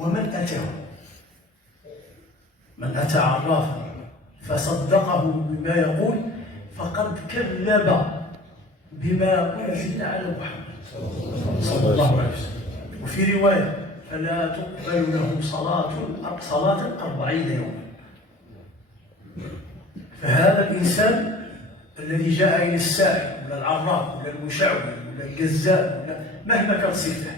ومن أتاه، من أتى عرافا فصدقه بما يقول فقد كذب بما أنزل على محمد صلى الله عليه وسلم. وفي رواية فلا تقبل له صلاة 40 يوما. فهذا الإنسان الذي جاء إلى السائل ولا العراف ولا المشعوذ ولا الجزار ولا مهما كانت صفته،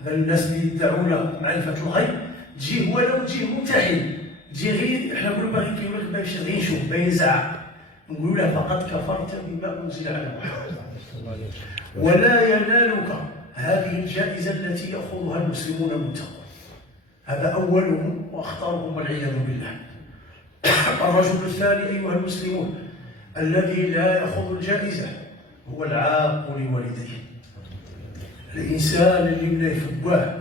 هذا الناس اللي يدعون معرفة الغيب، تجيه ولو تجيه متحد، تجي غير احنا نقولوا باغي كيقول لك باش غير يشوف باين يزعق، نقولوا له فقد كفرت بما أنزل على محمد. ولا ينالك هذه الجائزة التي يأخذها المسلمون المتقون. هذا أولهم وأخطرهم والعياذ بالله. الرجل الثاني أيها المسلمون الذي لا يأخذ الجائزة هو العاق لوالديه. الإنسان اللي ملا يفباه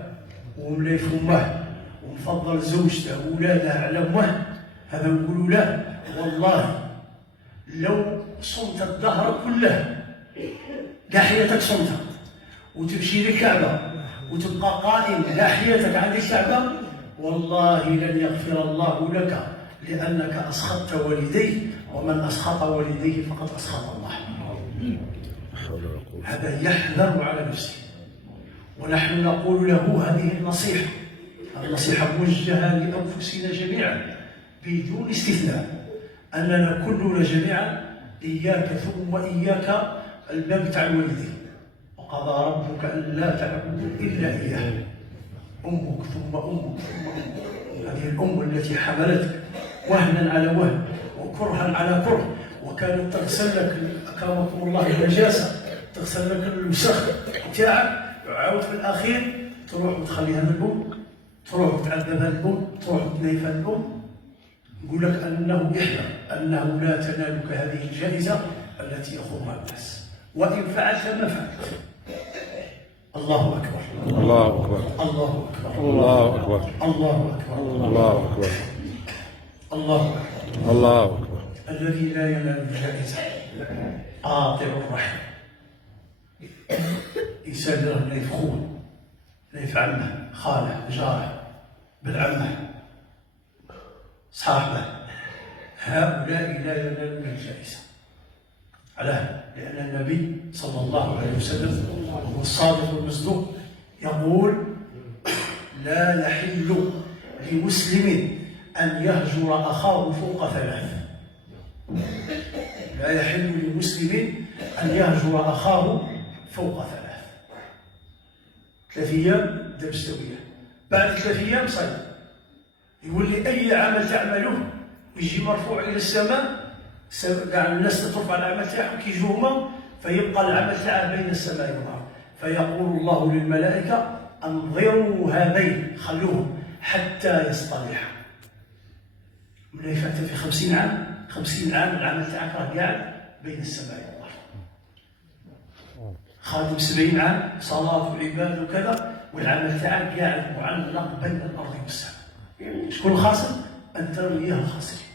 وملا يفمه ومفضل زوجته وولاده على أمه، هذا نقول له والله لو صمت الدهر كله كاع حياتك صمتها وتمشي للكعبة وتبقى قائم لا حياتك عند الكعبة، والله لن يغفر الله لك، لأنك أسخطت والديه، ومن أسخط والديه فقد أسخط الله. هذا يحذر على نفسه، ونحن نقول له هذه النصيحة، النصيحة موجهة لأنفسنا جميعا بدون استثناء، أننا كلنا جميعا إياك ثم إياك الباب تاع الوالدين. وقضى ربك ألا تعبدوا إلا إياه، أمك ثم أمك ثم أمك. هذه الأم التي حملتك وهنا على وهن وكرها على كره، وكانت تغسل لك أكرمكم الله النجاسة، تغسل لك الوسخ تاعك، وعاود في الأخير تروح وتخليها الأم، تروح وتعذبها الأم، تروح وتنيفها الأم. نقول لك أنه يحذر أنه لا تنالك هذه الجائزة التي يأخذها الناس، وإن فعلت ما فعلت. الله أكبر الله أكبر الله أكبر الله أكبر الله أكبر الله أكبر الله أكبر الله أكبر. الذي لا ينال الجائزة قاطع الرحم. إنسان لا يفخون، لا يفعمه، خاله، جاره، بل عمه، صاحبه، هؤلاء لا ينالون الجائزة. علاه؟ لأن النبي صلى الله عليه وسلم وهو الصادق المصدوق يقول لا يحل لمسلم أن يهجر أخاه فوق 3. لا يحل لمسلم أن يهجر أخاه فوق 3 أيام دمستوية، بعد 3 أيام صيد يولي أي عمل تعمله يجي مرفوع إلى السماء، كاع الناس ترفع العمل تاعهم كيجوا هما، فيبقى العمل تاعه بين السماء والأرض، فيقول الله للملائكة انظروا هذين، خلوهم حتى يصطلحا. من يفات في 50 عام 50 عام العمل تاعك راه قاعد بين السماء والأرض. خادم 70 عام صلاة وعباد وكذا، والعمل تاعك قاعد معلق بين الأرض والسماء. شكون الخاسر؟ أنت وياه الخاسرين.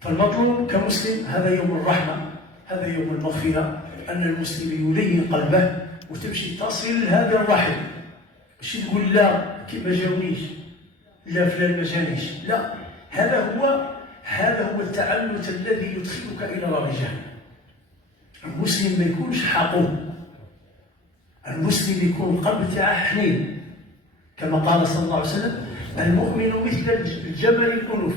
فالمطلوب كمسلم هذا يوم الرحمة، هذا يوم المغفرة، أن المسلم يلين قلبه وتمشي تصل لهذا الرحم، ماشي تقول لا ما جاونيش، لا فلان ما جانيش، لا، هذا هو التعنت الذي يدخلك إلى نار جهنم. المسلم ما يكونش حقود، المسلم يكون القلب تاعه حنين، كما قال صلى الله عليه وسلم المؤمن مثل الجبل الأنوف،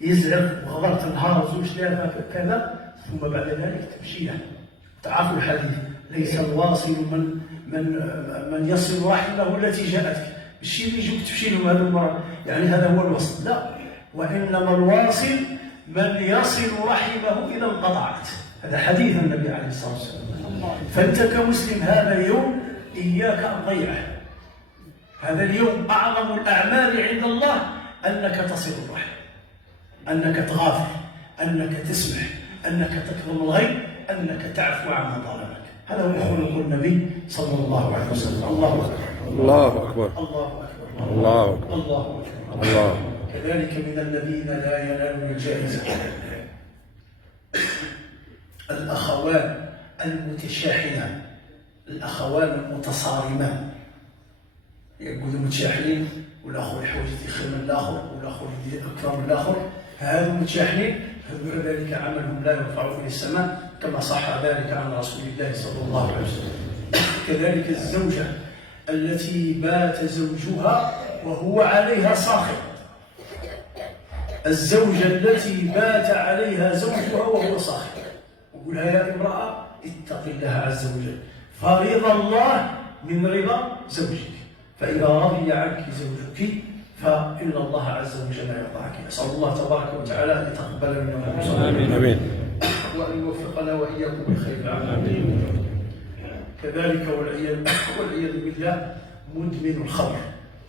يزرق وغبرت نهار زوج 3 كذا، ثم بعد ذلك تمشي. تعرفوا الحديث ليس الواصل من يصل رحمه التي جاءتك، ماشي اللي يجوك تمشي لهم هذا المرة، يعني هذا هو الوصل، لا، وإنما الواصل من يصل رحمه إذا انقطعت. هذا حديث النبي عليه الصلاة والسلام. فأنت كمسلم هذا اليوم إياك أن تضيعه. هذا اليوم أعظم الأعمال عند الله أنك تصل الرحم، أنك تغافر، أنك تسمح، أنك تكرم الغيب، أنك تعفو عمن ظلمك. هذا هو خلق النبي صلى الله عليه وسلم. الله أكبر الله أكبر الله أكبر الله أكبر الله أكبر الله. كذلك من الذين لا ينالون الجائزة الأخوان المتشاحنان، الأخوان المتصارمان. يقولوا متشاحنين، والاخر يحوج يدخل من الاخر، والاخر يدير اكثر من الاخر. هذو متشاحنين هذو ذلك عملهم لا يرفع الى السماء، كما صح ذلك عن رسول الله صلى الله عليه وسلم. كذلك الزوجه التي بات زوجها وهو عليها ساخط، الزوجه التي بات عليها زوجها وهو ساخط، وقولها يا امراه اتق الله عز وجل، فرضا الله من رضا زوجك، فإذا رضي عنك زوجك فإن الله عز وجل يرضى عنك. أسأل الله تبارك وتعالى أن يتقبل منا آمين وأن يوفقنا وإياكم بخير العمل. كذلك والعياذ بالله مدمن الخمر،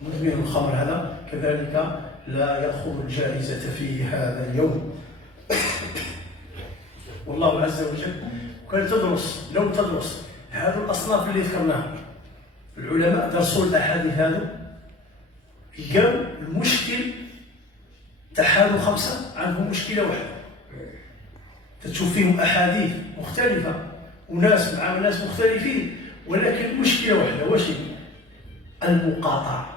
مدمن الخمر هذا كذلك لا يأخذ الجائزة في هذا اليوم. والله عز وجل كان لو تدرس هذه الأصناف اللي ذكرناها، العلماء درسوا الأحاديث هذو لقاو المشكل تحالوا خمسة عنهم مشكلة واحدة. تشوف فيهم أحاديث مختلفة وناس مع ناس مختلفين، ولكن مشكلة واحدة، واش هي؟ المقاطعة.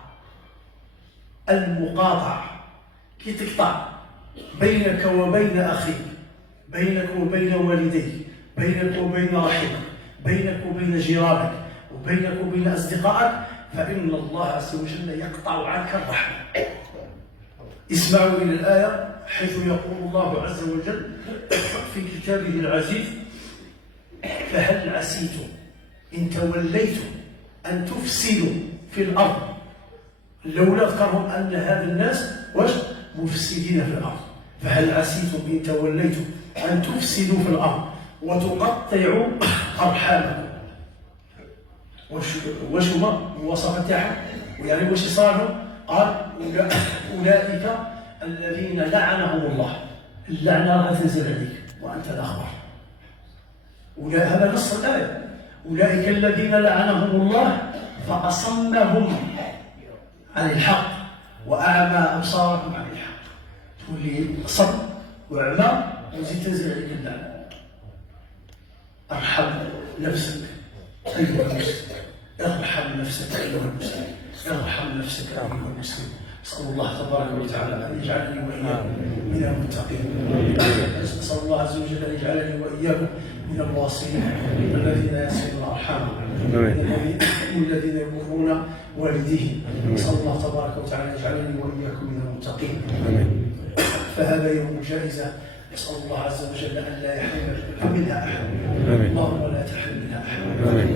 كي تقطع بينك وبين أخيك، بينك وبين والديك، بينك وبين رحمك، بينك وبين جيرانك، وبينك وبين أصدقائك، فإن الله عز وجل يقطع عنك الرحمة. اسمعوا إلى الآية حيث يقول الله عز وجل في كتابه العزيز: فهل عسيتم إن توليتم أن تفسدوا في الأرض. لولا ذكرهم أن هذا الناس واش مفسدين في الأرض. فهل عسيتم إن توليتم أن تفسدوا في الأرض وتقطعوا أرحامكم. واش هما الوصفة تاعهم؟ يعني واش صار؟ قال أولئك الذين لعنهم الله، اللعنة راها تنزل عليك وأنت الأخبار. هذا نص الآية: أولئك الذين لعنهم الله فأصمهم عن الحق وأعمى أبصارهم عن الحق. تولي صم وأعمى وزيد تنزل عليك اللعنة. ارحم نفسك أيها المسلم، ارحم نفسك أيها المسلم، ارحم نفسك أيها المسلم. أسأل الله تبارك وتعالى أن يجعلني وإياكم من المتقين. أسأل الله عز وجل أن يجعلني وإياكم من الواصلين الذين يصلون أرحامهم، الذين يبرون والديهم. أسأل الله تبارك وتعالى أن يجعلني وإياكم من المتقين. فهذا يوم الجائزة، أسأل الله عز وجل أن لا يحرم منها أحد. اللهم لا تحرم منها أحد.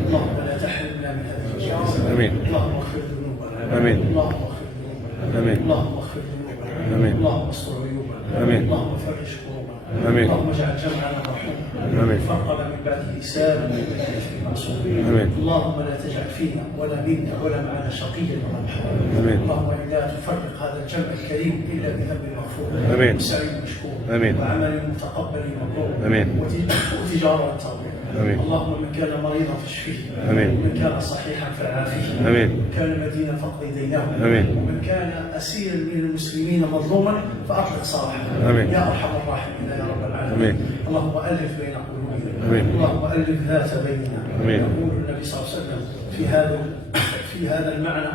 اللهم لا تحرمنا من هذه الجائزة. اللهم اغفر ذنوبنا. اللهم اغفر ذنوبنا. اللهم اغفر ذنوبنا. اللهم استر عيوبنا. اللهم فرج كروبنا. اللهم اجعل جمعنا مرحوما فرقنا من بعده سالما من معصوم. اللهم لا تجعل فينا ولا منا ولا معنا شقيا ولا محروما. اللهم لا تفرق هذا الجمع الكريم الا بذنب مغفور وسعي مشكور وعمل متقبل مبرور وتجاره ترضى. اللهم من كان مريضا فاشفيه، ومن كان صحيحا فعافيه، ومن كان مدينا فاقض دينه، ومن كان اسيرا من المسلمين مظلوما فاطلق سراحه يا ارحم الراحمين يا رب العالمين. اللهم الف بين قلوبنا، اللهم الف ذات بيننا. يقول النبي صلى الله عليه وسلم في هذا المعنى: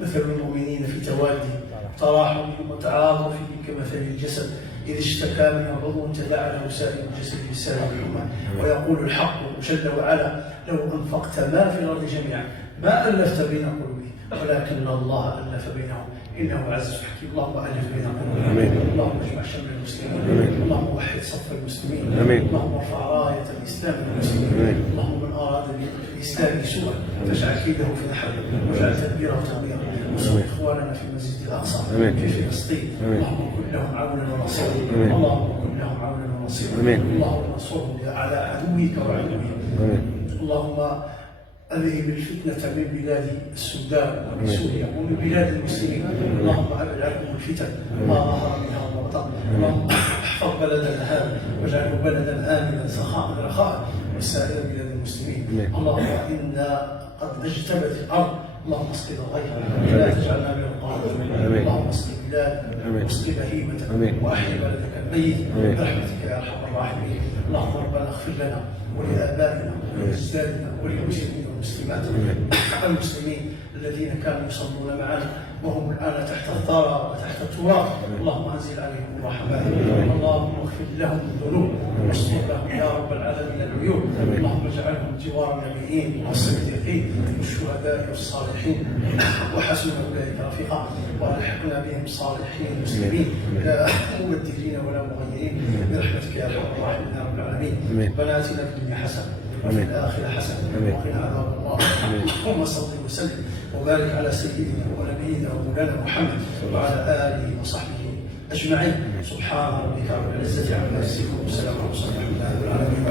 مثل المؤمنين في توادهم تراحمهم وتعاطفهم كمثل الجسد إذا اشتكى من عضو تداعى له سائر الجسد بالسائر والحمى. ويقول الحق جل وعلا: لو أنفقت ما في الأرض جميعا ما ألفت بين قلوبهم ولكن الله ألف بينهم إنه عزيز حكيم. اللهم ألف بين قلوبهم، اللهم اجمع شمل المسلمين، اللهم وحد صف المسلمين، اللهم ارفع راية الإسلام للمسلمين. اللهم من أراد بالإسلام سوءا فاجعل كيده في نحره واجعل تدبيره تدميرا. وانصر إخواننا في المسجد الأقصى في فلسطين، اللهم كن لهم عونا ونصيرا. اللهم كن لهم عونا ونصيرا. اللهم انصرهم على عدوك وعدوهم. اللهم أذهب الفتنة من بلاد السودان ومن سوريا ومن بلاد المسلمين. اللهم أبعد عنهم الفتن ما ظهر منها وما بطن. اللهم احفظ بلدنا هذا واجعله بلدا آمنا سخاء رخاء وسائر بلاد المسلمين. اللهم إنا قد اجتبت الأرض، اللهم اسقنا الغيث لا تجعلنا من القانطين. اللهم اسق بلادنا واسق بهيمتك وأحيي بلدك الميت برحمتك يا أرحم الراحمين. اللهم ربنا اغفر لنا ولآبائنا ولأجدادنا وللمسلمين والمسلمات، المسلمين الذين كانوا يصلون معنا وهم الآن تحت الثرى وتحت التراب، اللهم أنزل عليهم الرحمات، اللهم اغفر لهم الذنوب واستر لهم يا رب العالمين العيوب، اللهم اجعلهم جوار النبيين والصديقين والشهداء والصالحين وحسن أولئك رفيقا، والحقنا بهم الصالحين المسلمين لا مبدلين ولا مغيرين برحمتك يا ارحم الراحمين يا رب العالمين. ربنا آتنا في الدنيا حسنه وفي الآخرة حسنه وقنا عذاب الله. اللهم صل وسلم وبارك على سيدنا ونبينا ومولانا محمد وعلى آله وصحبه أجمعين. سبحان ربك رب العزة عما يصفون وسلام على المرسلين والحمد لله رب العالمين.